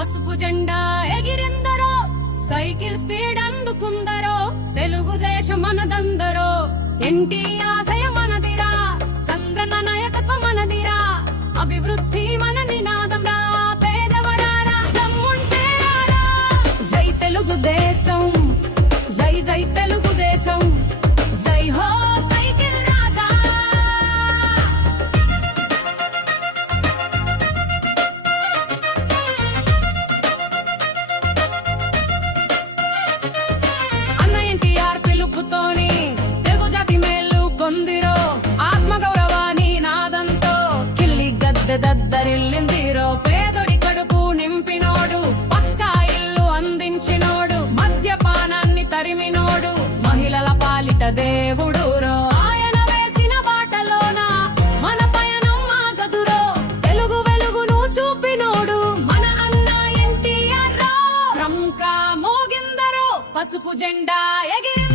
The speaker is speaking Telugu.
పసుపు జెండా ఎగిరిందరో? సైకిల్ స్పీడ్ అందుకుందరో? తెలుగుదేశం మనదందరో ఎన్టీ ఆశయ మనదిరా చంద్రన నాయకత్వం మనదిరా అభివృద్ధి మన నినాదం రా పేదవరారా దమ్ముంటే జై తెలుగుదేశం జై జై తెలుగుదేశం. గద్దె దద్దరిల్లిందిరో కడుపు నింపినోడు పక్కా ఇల్లు అందించినోడు మద్యపానాన్ని తరిమినోడు మహిళల పాలిట దేవుడు రో. ఆయన వేసిన బాటలోన మన పయనం ఆగదురో తెలుగు వెలుగును చూపినోడు మన అన్న ఎన్టీఆర్ రో. రంకా మోగిందరో పసుపు జెండా ఎగిరి